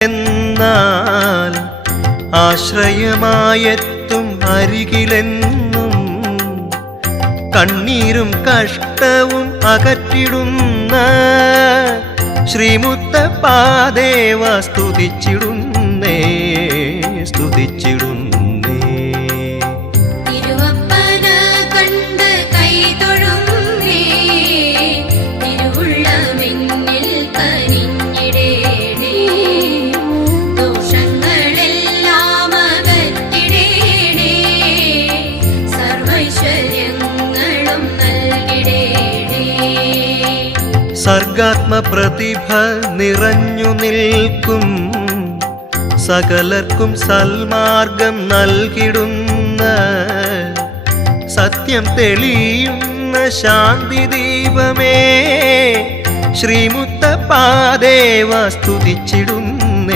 എന്നാൽ ആശ്രയമായെത്തും അരികിലെന്നും കണ്ണീരും കഷ്ടവും അകറ്റിടുന്ന ശ്രീമുത്തപ്പാദേവ സ്തുതിച്ചിടുന്നേ സ്തുതിച്ചിടുന്നേ. സർഗാത്മ പ്രതിഭ നിറഞ്ഞു നിൽക്കും സകലർക്കും സൽമാർഗം നൽകിടുന്ന സത്യം തെളിയുന്ന ശാന്തി ദീപമേ ശ്രീമുത്തപ്പാദേവ സ്തുതിച്ചിടുന്നു.